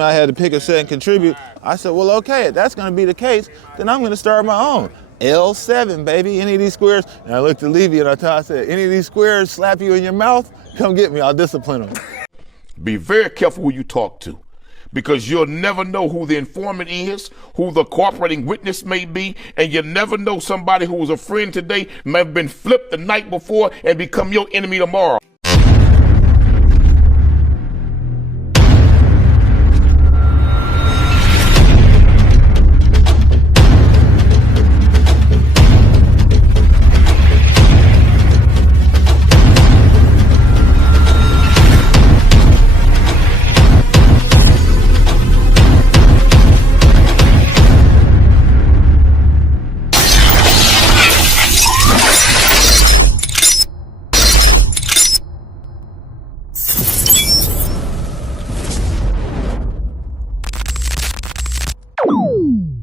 I had to pick a set and contribute. I said, well, okay, if that's gonna be the case, then I'm gonna start my own. L7, baby, any of these squares. And I looked at Levy and I said, any of these squares slap you in your mouth, come get me, I'll discipline them. Be very careful who you talk to, because you'll never know who the informant is, who the cooperating witness may be, and you never know somebody who was a friend today may have been flipped the night before and become your enemy tomorrow.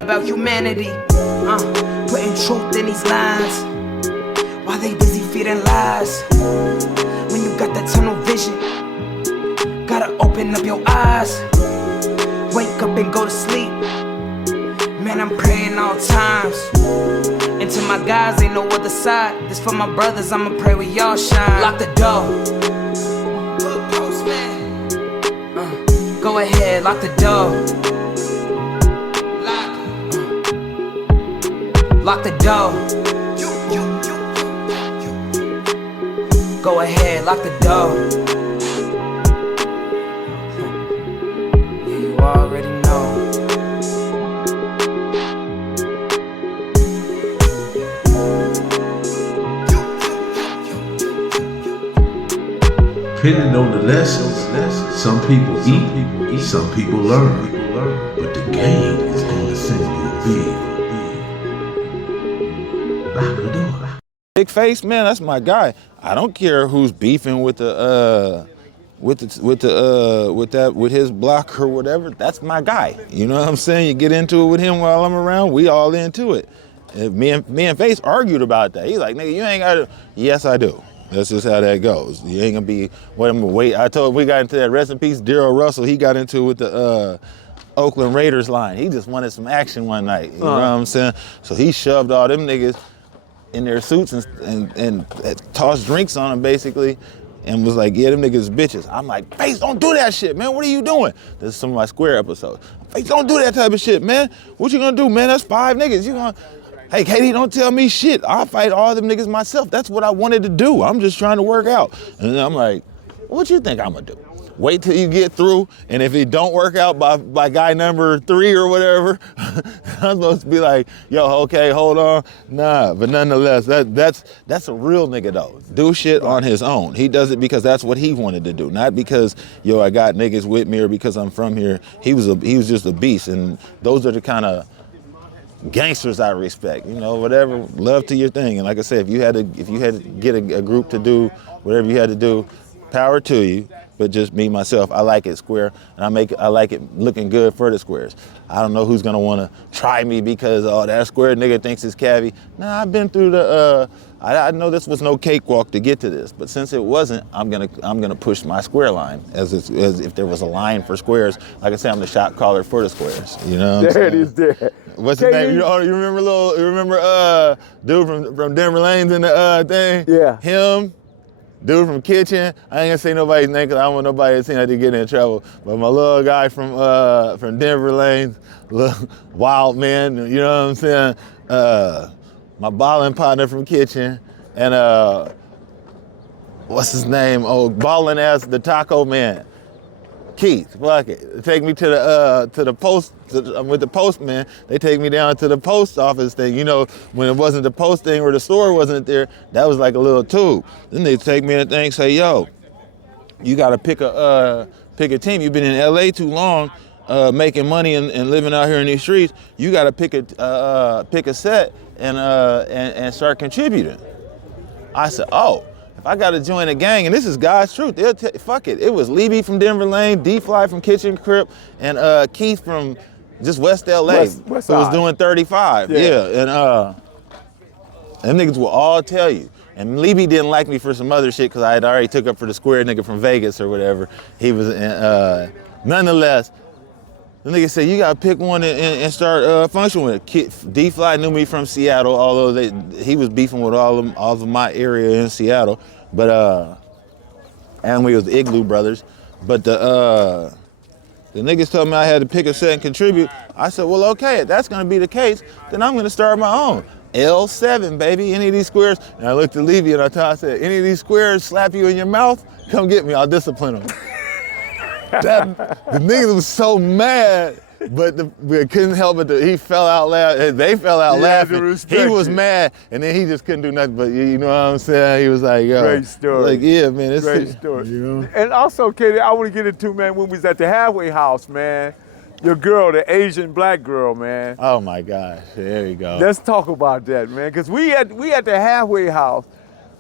About humanity, putting truth in these lines, while they busy feeding lies. When you got that tunnel vision, gotta open up your eyes. Wake up and go to sleep. Man, I'm praying all times. And to my guys, ain't no other side. This for my brothers, I'ma pray with y'all shine. Lock the door. Go ahead, lock the door. Lock the door. Go ahead, lock the door. Yeah, you already know. Depending on the lessons, some people eat, some people learn. But the game is going to send you big. Big Face, man, that's my guy. I don't care who's beefing with his block or whatever. That's my guy. You know what I'm saying? You get into it with him while I'm around, we all into it. If me and Face argued about that. He's like, nigga, you ain't gotta. Yes, I do. That's just how that goes. You ain't gonna be. What I'm gonna wait. I told him we got into that. Rest in peace, Daryl Russell. He got into it with the Oakland Raiders line. He just wanted some action one night. You know what I'm saying? So he shoved all them niggas in their suits and tossed drinks on them basically, and was like, yeah, them niggas bitches. I'm like, Face, don't do that shit, man. What are you doing? This is some of my Square episodes. Face, don't do that type of shit, man. What you gonna do, man? That's 5 niggas. You gonna, hey, Katie, don't tell me shit. I'll fight all them niggas myself. That's what I wanted to do. I'm just trying to work out. And I'm like, what you think I'm gonna do? Wait till you get through, and if it don't work out by guy number 3 or whatever, I'm supposed to be like, yo, okay, hold on. Nah, but nonetheless, that's a real nigga though. Do shit on his own. He does it because that's what he wanted to do, not because, yo, I got niggas with me or because I'm from here. He was just a beast, and those are the kind of gangsters I respect. You know, whatever, love to your thing. And like I said, if you had to get a group to do whatever you had to do, power to you. But just me, myself, I like it square, and I like it looking good for the squares. I don't know who's gonna wanna try me because, oh, that square nigga thinks it's cavi. Nah, I've been through I know this was no cakewalk to get to this, but since it wasn't, I'm gonna push my square line as if there was a line for squares. Like I said, I'm the shot caller for the squares. You know what I'm saying? There it is, there. What's his name? You remember dude from Denver Lanes in the thing? Yeah. Him. Dude from Kitchen, I ain't gonna say nobody's name because I don't want nobody to see I did get in trouble. But my little guy from Denver Lanes, little wild man, you know what I'm saying? My balling partner from Kitchen, and what's his name? Oh, balling ass the taco man. Keith, fuck it. Take me to the post. I'm with the postman. They take me down to the post office thing. You know, when it wasn't the post thing or the store wasn't there, that was like a little tube. Then they take me in the thing, say, yo, you gotta pick a team. You've been in LA too long, making money and living out here in these streets. You gotta pick a set and start contributing. I said, oh. I gotta join a gang, and this is God's truth. Fuck it. It was Levy from Denver Lane, D-Fly from Kitchen Crip, and Keith from just West LA, West who was Side. doing 35. Yeah. And them niggas will all tell you. And Levy didn't like me for some other shit because I had already took up for the square nigga from Vegas or whatever. He was, nonetheless, The nigga said, you gotta pick one and start functioning with it. D-Fly knew me from Seattle, although he was beefing with all of my area in Seattle. But, and we was the Igloo Brothers. But the niggas told me I had to pick a set and contribute. I said, well, okay, if that's gonna be the case, then I'm gonna start my own. L7, baby, any of these squares. And I looked at Levy and I said, any of these squares slap you in your mouth, come get me, I'll discipline them. The niggas was so mad, but we couldn't help it. He fell out laughing. They fell out laughing. He was mad, and then he just couldn't do nothing. But you know what I'm saying? He was like, yo. Great story. Like, yeah, man. It's Great story. You know? And also, Katie, I want to get into, man, when we was at the halfway house, man. Your girl, the Asian black girl, man. Oh my gosh, there you go. Let's talk about that, man. Because we at the halfway house.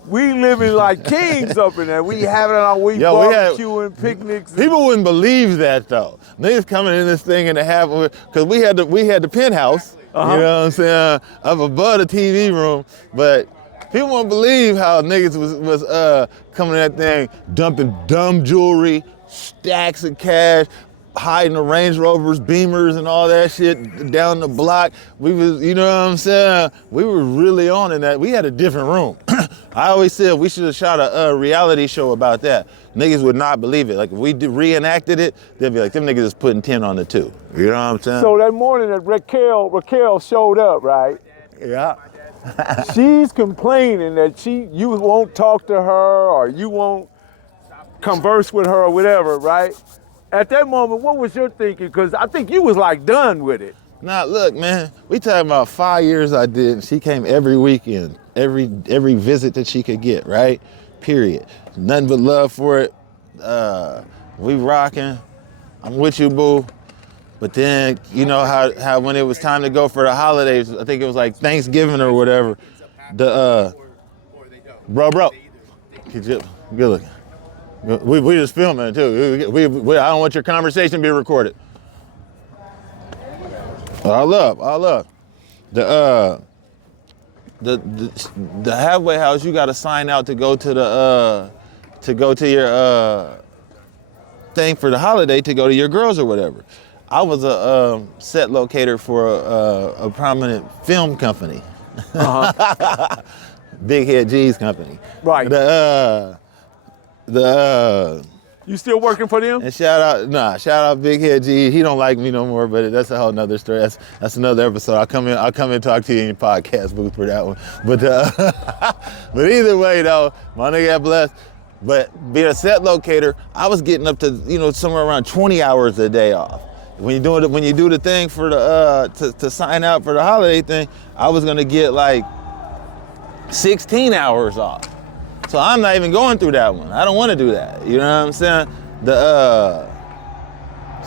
We living like kings up in there. We having our barbecuing, picnics. People wouldn't believe that though. Niggas coming in this thing in the half, because we had the penthouse, you know what I'm saying, up above the TV room. But people won't believe how niggas was coming in that thing, dumping dumb jewelry, stacks of cash, hiding the Range Rovers, Beamers, and all that shit down the block. We was, you know what I'm saying? We were really on in that. We had a different room. I always said we should have shot a reality show about that. Niggas would not believe it. Like if we reenacted it, they'd be like, them niggas is putting 10 on the 2. You know what I'm saying? So that morning that Raquel showed up, right? Yeah. She's complaining that you won't talk to her or you won't converse with her or whatever, right? At that moment, what was your thinking? Because I think you was like done with it. Nah, look, man, we talking about 5 years I did, and she came every weekend, every visit that she could get, right? Period. Nothing but love for it. We rocking. I'm with you, boo. But then, you know how when it was time to go for the holidays, I think it was like Thanksgiving or whatever, bro, good looking. We just filming too. I don't want your conversation to be recorded. All up. The halfway house, you got to sign out to go to your thing for the holiday to go to your girls or whatever. I was a set locator for a prominent film company, Big Head G's company. Right. You still working for them? And shout out Big Head G. He don't like me no more, but that's a whole nother story. That's another episode. I'll come in talk to you in your podcast booth for that one. But but either way though, my nigga got blessed. But being a set locator, I was getting up to somewhere around 20 hours a day off. When you do the thing for the to sign out for the holiday thing, I was gonna get like 16 hours off. So I'm not even going through that one. I don't want to do that. You know what I'm saying?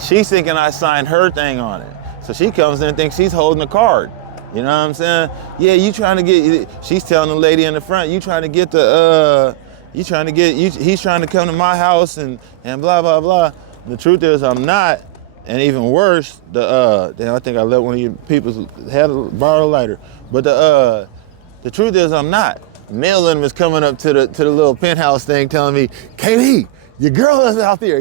She's thinking I signed her thing on it. So she comes in and thinks she's holding a card. You know what I'm saying? Yeah, she's telling the lady in the front, he's trying to come to my house and blah, blah, blah. The truth is I'm not. And even worse, I think I let one of you people borrow a lighter. But the truth is I'm not. Mailin was coming up to the little penthouse thing telling me, KD, your girl is out there.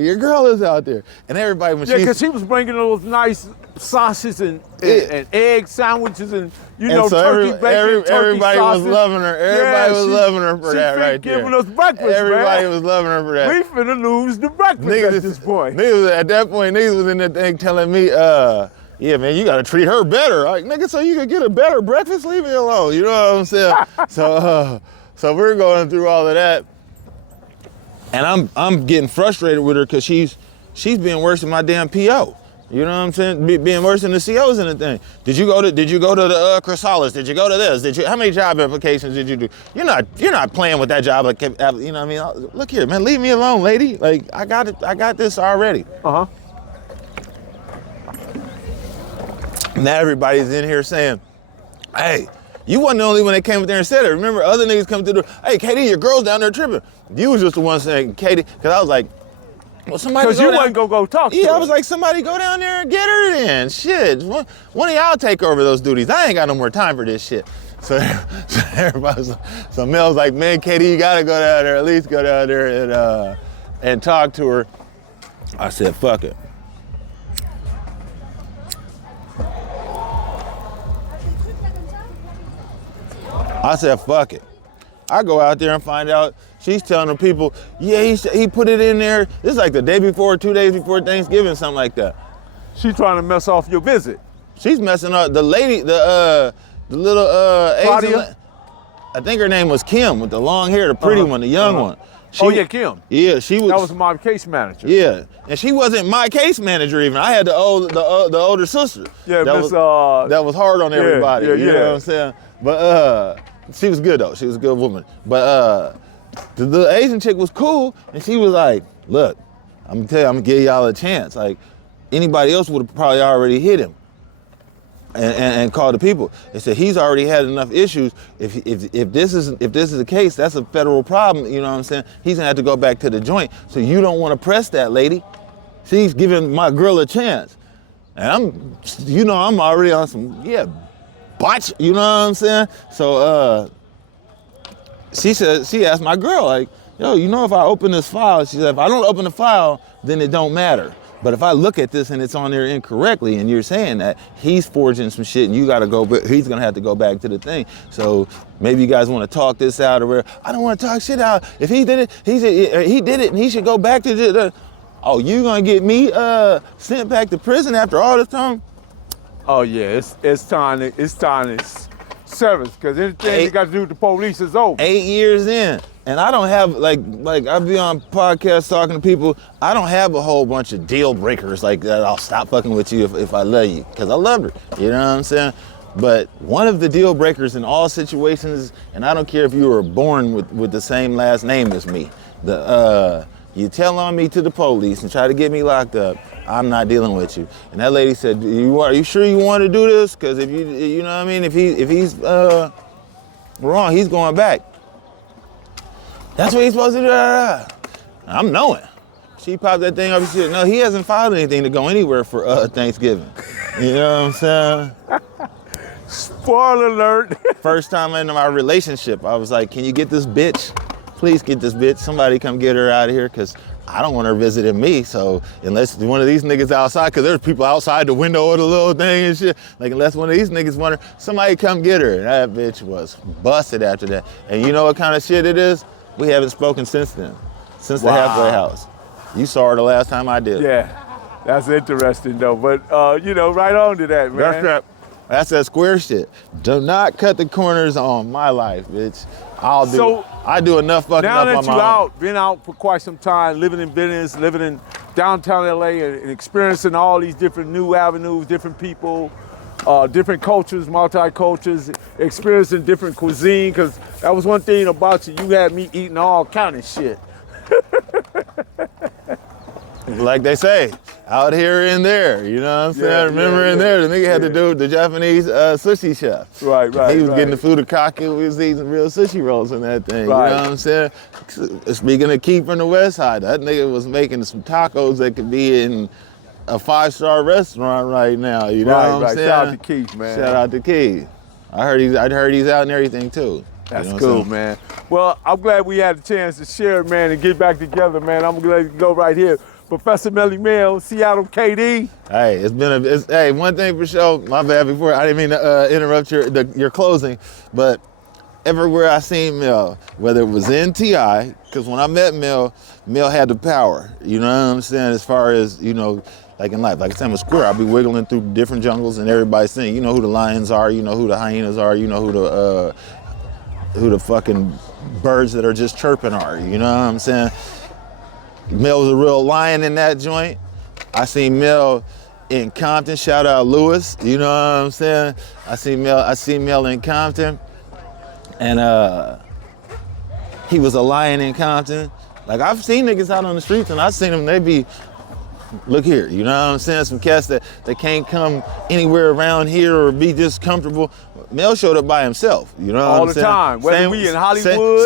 And everybody, because she was bringing those nice sausages and egg sandwiches and turkey bacon, everybody was loving her. Everybody was loving her for that right there. Giving us breakfast, Everybody was loving her for that. We finna lose the breakfast at this point. At that point, niggas was in that thing telling me, yeah, man, you gotta treat her better. Like, nigga, so you could get a better breakfast? Leave me alone. You know what I'm saying? So we're going through all of that, and I'm getting frustrated with her because she's being worse than my damn PO. You know what I'm saying? Being worse than the COs and the thing. Did you go to the Chrysalis? Did you go to this? How many job applications did you do? You're not playing with that job. You know what I mean? Look here, man. Leave me alone, lady. Like, I got it. I got this already. Now everybody's in here saying, hey, you wasn't the only one that came up there and said it. Remember, other niggas come through hey, Katie, your girl's down there tripping. You was just the one saying, Katie, because I was like, well, somebody because you wasn't gonna go talk to her. Yeah, I was like, somebody go down there and get her then. Shit, one of y'all take over those duties. I ain't got no more time for this shit. So Mel was like, man, Katie, you gotta go down there, at least go down there and talk to her. I said, fuck it. I said, fuck it. I go out there and find out she's telling the people, yeah, he put it in there. This is like the day before, 2 days before Thanksgiving, something like that. She trying to mess off your visit. She's messing up the lady, the little Asian. Claudia? I think her name was Kim with the long hair, the pretty one, the young one. Oh yeah, Kim. Yeah, she was. That was my case manager. Yeah, and she wasn't my case manager even. I had the older sister. Yeah, that Miss. that was hard on everybody. yeah, you know yeah. what I'm saying? But she was good though. She was a good woman. But the Asian chick was cool, and she was like, "Look, I'm gonna tell you, I'm gonna give y'all a chance. Like anybody else would have probably already hit him." And call the people. They said he's already had enough issues. If this is the case, that's a federal problem. You know what I'm saying? He's gonna have to go back to the joint. So you don't want to press that lady. She's giving my girl a chance, and I'm already on some botch. You know what I'm saying? So she asked my girl like, yo, if I open this file, she said if I don't open the file, then it don't matter. But if I look at this and it's on there incorrectly, and you're saying that he's forging some shit, and you got to go, but he's gonna have to go back to the thing. So maybe you guys want to talk this out, or whatever. I don't want to talk shit out. If he did it, he did it, and he should go back to the. Oh, you gonna get me sent back to prison after all this time? Oh yeah, it's time to service, because anything you got to do with the police is over. 8 years in. And I don't have, like I be on podcasts talking to people, I don't have a whole bunch of deal breakers like that. I'll stop fucking with you if I love you, because I love her, you know what I'm saying? But one of the deal breakers in all situations, and I don't care if you were born with the same last name as me, you tell on me to the police and try to get me locked up, I'm not dealing with you. And that lady said, are you sure you want to do this? Because if you know what I mean, if he's wrong, he's going back. That's what he's supposed to do. I'm knowing. She popped that thing up and said, no, he hasn't filed anything to go anywhere for Thanksgiving. You know what I'm saying? Spoiler alert. First time in my relationship, I was like, can you get this bitch? Please get this bitch. Somebody come get her out of here, because I don't want her visiting me. So unless one of these niggas outside, because there's people outside the window of the little thing and shit. Like unless one of these niggas want her, somebody come get her. And that bitch was busted after that. And you know what kind of shit it is? We haven't spoken since then, since the halfway house. You saw her the last time I did. Yeah, that's interesting though. But right on to that, man. That's that square shit. Do not cut the corners on my life, bitch. I do enough fucking up on my own. Now that you been out for quite some time, living in business, living in downtown LA, and experiencing all these different new avenues, different people, different cultures, multi-cultures, experiencing different cuisine, because that was one thing about you. You had me eating all kind of shit. Like they say, out here and there, you know what I'm saying? I remember in there, the nigga had to do the Japanese sushi chef. Right. He was getting the food of kake, we was eating real sushi rolls in that thing, Right. you know what I'm saying? Speaking of Keith from the West Side, that nigga was making some tacos that could be in a 5-star restaurant right now, you know what I'm saying? Shout out to Keith, man. Shout out to Keith. I heard he's out and everything too. That's You know cool, man. Well, I'm glad we had a chance to share, man, and get back together, man. I'm glad to go right here. Professor Melly Mel, Seattle KD. Hey, hey, one thing for sure, my bad before, I didn't mean to interrupt your closing, but everywhere I seen Mel, whether it was in TI, because when I met Mel had the power, you know what I'm saying, as far as, like in life. Like I said, I'm a square, I'll be wiggling through different jungles and everybody's saying, you know who the lions are, you know who the hyenas are, you know who the fucking birds that are just chirping are, you know what I'm saying? Mel was a real lion in that joint. I seen Mel in Compton, shout out Lewis, you know what I'm saying? I seen Mel in Compton, and he was a lion in Compton. Like I've seen niggas out on the streets and I've seen them, they be, look here, you know what I'm saying? Some cats that can't come anywhere around here or be just comfortable. Mel showed up by himself, you know what I'm saying? All the time, whether we in Hollywood.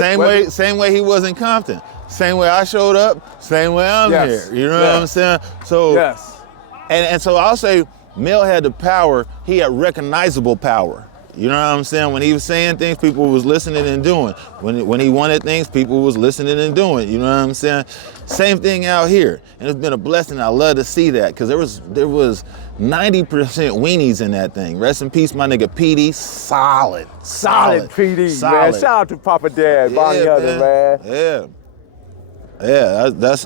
Same way he was in Compton. Same way I showed up, same way I'm here. You know what I'm saying? So, yes. And so I'll say Mel had the power, he had recognizable power. You know what I'm saying? When he was saying things, people was listening and doing. When he wanted things, people was listening and doing. You know what I'm saying? Same thing out here. And it's been a blessing. I love to see that because there was 90% weenies in that thing. Rest in peace, my nigga PD. Solid PD, solid. man. Shout out to Papa Dad, Bonnie Other, man. Yeah. Yeah, that's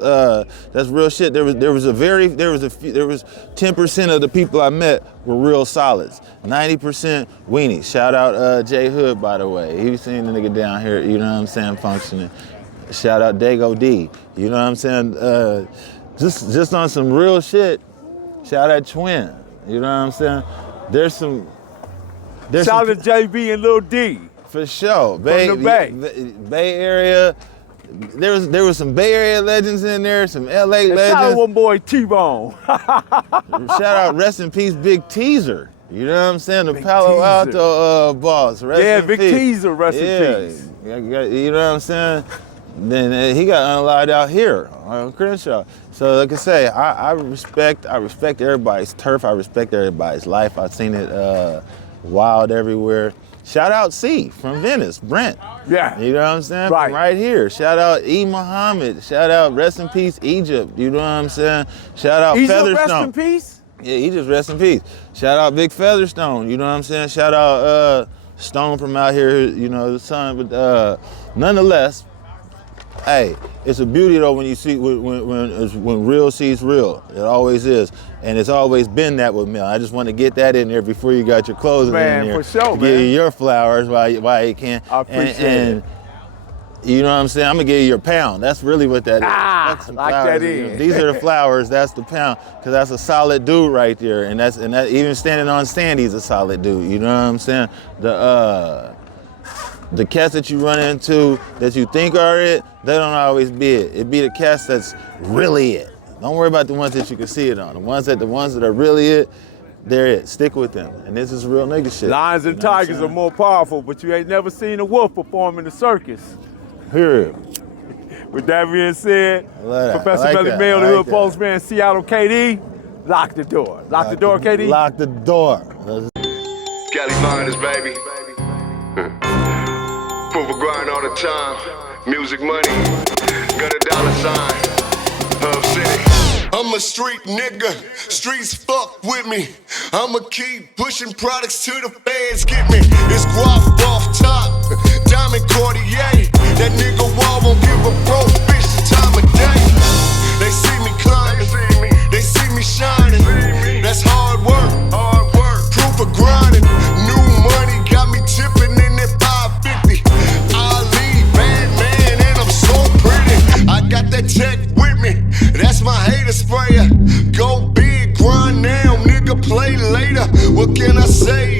real shit. There was 10% of the people I met were real solids. 90% weenies. Shout out J Hood, by the way. He was seeing the nigga down here, you know what I'm saying, functioning. Shout out Dago D. You know what I'm saying? Just on some real shit. Shout out Twin. You know what I'm saying? Shout out to JB and Lil D. For sure. From the Bay. Bay Area. There was some Bay Area legends in there, some LA legends. Shout out one boy T-Bone. Shout out, rest in peace, Big Teaser. You know what I'm saying? The Big Palo Teaser. Alto boss. Rest in Big peace. Teaser, rest in peace. You know what I'm saying? Then he got unalive out here on Crenshaw. So like I say, I respect everybody's turf. I respect everybody's life. I've seen it wild everywhere. Shout out C from Venice, Brent. Yeah. You know what I'm saying? Right. From right here. Shout out E. Muhammad. Shout out rest in peace Egypt. You know what I'm saying? Shout out Egypt, Featherstone. rest in peace? Yeah, Egypt, rest in peace. Shout out Big Featherstone. You know what I'm saying? Shout out Stone from out here, you know, the son. But nonetheless, hey, it's a beauty though when you see when real sees real. It always is, and it's always been that with me. I just want to get that in there before you got your closing Man, in there. for sure, Give you man. your flowers while you can. I appreciate and it. You know what I'm saying? I'm gonna give you your pound. That's really what that is. Fuck some like flowers. that is. These are the flowers. That's the pound, because that's a solid dude right there. And that even standing on stand, he's a solid dude. You know what I'm saying? The cats that you run into that you think are it, they don't always be it. It be the cats that's really it. Don't worry about the ones that you can see it on. The ones that are really it, they're it. Stick with them. And this is real nigga shit. Lions and You know what I'm tigers are saying? more powerful, but you ain't never seen a wolf perform in the circus. Here. With that being said, I love that. Professor I like Belly that. Mail, I the like Hood that. Postman, Seattle KD, lock the door. Lock the door, KD. Lock the door. Cali Finest, baby. Proof of grind all the time. Music money, got a dollar sign. Hub City. I'm a street nigga, streets fuck with me. I'ma keep pushing products till the fans get me. It's guap off top, diamond Cartier. That nigga Wall won't give a broke bitch the time of day. They see me climbing, they see me shining. That's hard work, proof of grinding. New money got me tipping in that 550. Ali, bad man, and I'm so pretty. I got that tech with me, that's my hater sprayer. Go big, grind now, nigga, play later. What can I say?